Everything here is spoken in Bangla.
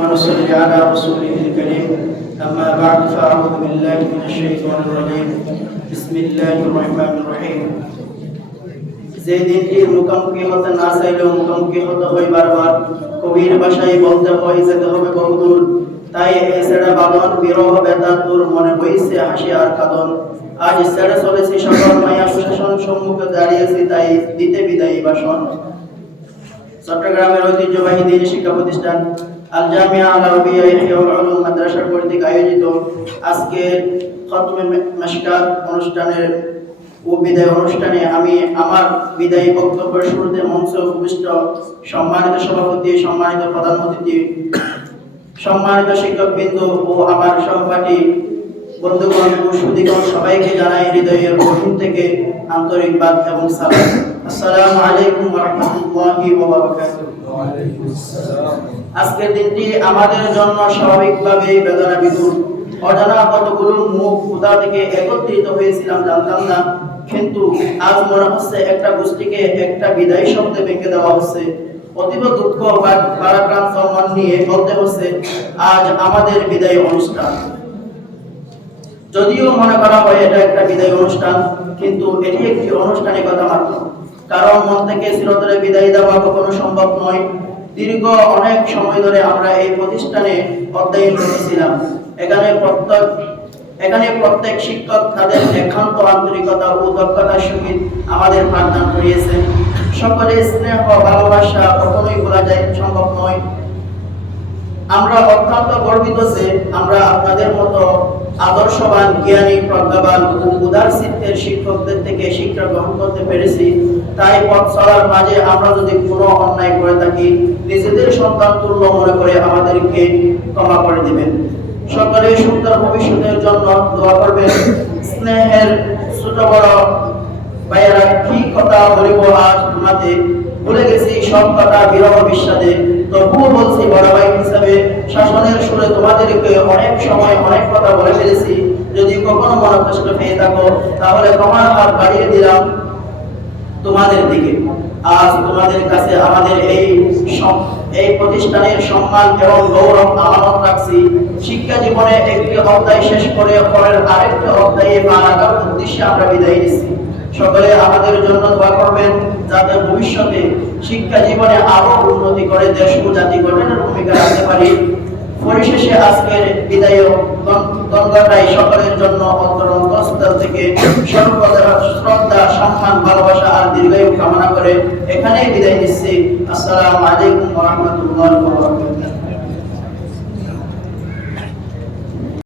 ونصلي على رسوله الكريم أما بعد فأعوذ بالله من الشيطان الرجيم بسم الله الرحمن الرحيم যে দিনটির মুখোমুখি হতে না চাইলেও মুখোমুখি হতে হয় বারবার, কবির ভাষায় বলতে হয় যেতে হবে বহুদূর। তাই এই ছেড়ে বাদন বিরহ ব্যথা তোর মনে বইছে হাসি আর কাঁদন। আজ ছেড়ে চলেছি সকল মায়া প্রশাসন, সম্মুখে দাঁড়িয়েছি তাই দিতে বিদায়ী ভাষণ। চট্টগ্রামের ঐতিহ্যবাহী দ্বীনি শিক্ষা প্রতিষ্ঠান আল জামিয়া আল আরবিয়া ইহইয়াউল উলুম মাদ্রাসা কর্তৃক আয়োজিত আজকের খতমে মিশকাত অনুষ্ঠানের ও বিদায় অনুষ্ঠানে আমি আমার বিদায়ী বক্তব্যের শুরুতে মঞ্চে উপবিষ্ট সম্মানিত সভাপতি, সম্মানিত প্রধান অতিথি, সম্মানিত শিক্ষকবৃন্দ ও আমার সহপাঠী বন্ধুগণ ও সুধীগণ সবাইকে জানাই হৃদয়ের গভীর থেকে আন্তরিকবাদ এবং সালাম। আসসালামু আলাইকুম ওয়া রাহমাতুল্লাহি ওয়া বারাকাতুহু। আজকের দিনটি আমাদের জন্য স্বাভাবিকভাবেই বেদনা বিধুর। অজানা কতগুলো মুখ খোদা থেকে একত্রিত হয়েছিলাম জানতাম না, কিন্তু আজ মনে হচ্ছে একটা গোষ্ঠীকে একটা বিদায় শব্দে ভেঙে দেওয়া হচ্ছে। অতীব দুঃখ বা ভারাক্রান্ত মন নিয়ে বলতে হচ্ছে আজ আমাদের বিদায় অনুষ্ঠান। যদিও মনে করা হয় এটা একটা বিদায় অনুষ্ঠান, কিন্তু এটি একটি আনুষ্ঠানিকতা মাত্র। কারণ মন থেকে চিরতরে বিদায় দেওয়া কখনো সম্ভব নয়। দীর্ঘ অনেক সময় ধরে আমরা এই প্রতিষ্ঠানে অধ্যয়ন করেছিলাম। এখানে প্রত্যেক শিক্ষক তাদের একান্ত আন্তরিকতা ও দক্ষতার সহিত আমাদের পাঠদান করিয়েছেন। সকলের স্নেহ ভালোবাসা কখনোই ভোলা যায় সম্ভব নয়। আমরা অত্যন্ত গর্বিত যে আমরা আপনাদের মতো আদর্শবান, জ্ঞানী, প্রজ্ঞাবান ও উদার চিত্তের শিক্ষকদের থেকে শিক্ষা গ্রহণ করতে পেরেছি। তাই পথ চলার মাঝে আমরা যদি কোনো অন্যায় করে থাকি, নিজেদের সন্তান তুল্য মনে করে আমাদেরকে ক্ষমা করে দিবেন। সকলে সুন্দর ভবিষ্যতের জন্য দোয়া করবেন। স্নেহের ছোট বড় ভাইয়েরা, কি কথা বলিব আজ তোমাদের, ভুলে গেছি সব কথা বিরহ বিষাদে। তবুও বলছি বড় ভাই হিসাবে, শাসনের সুরে তোমাদেরকে অনেক সময় অনেক কথা বলে ফেলেছি। যদি কখনো মনে কষ্ট পেয়ে থাকো তাহলে তোমার হাত বাড়িয়ে দিলাম তোমাদের দিকে। আজ তোমাদের কাছে আমাদের এই প্রতিষ্ঠানের সম্মান এবং গৌরব আমানত রাখছি। শিক্ষা জীবনে একটি অধ্যায় শেষ করে পরের আরেকটি অধ্যায়ে পা রাখার উদ্দেশ্যে আমরা বিদায় নিচ্ছি। সকলে আমাদের জন্য দোয়া করবেন যাতে ভবিষ্যতে শিক্ষা জীবনে আরো উন্নতি করে দেশ ও জাতি গঠনের ভূমিকা রাখতে পারি। পরিশেষে আজকের বিদায় গঙ্গাটাই সকলের জন্য অন্তরস্থল থেকে শ্রদ্ধা, সম্মান, ভালোবাসা আর দীর্ঘায়ু কামনা করে এখানেই বিদায় নিচ্ছি। আসসালামু আলাইকুম ওয়া রাহমাতুল্লাহি ওয়া বারাকাতুহু।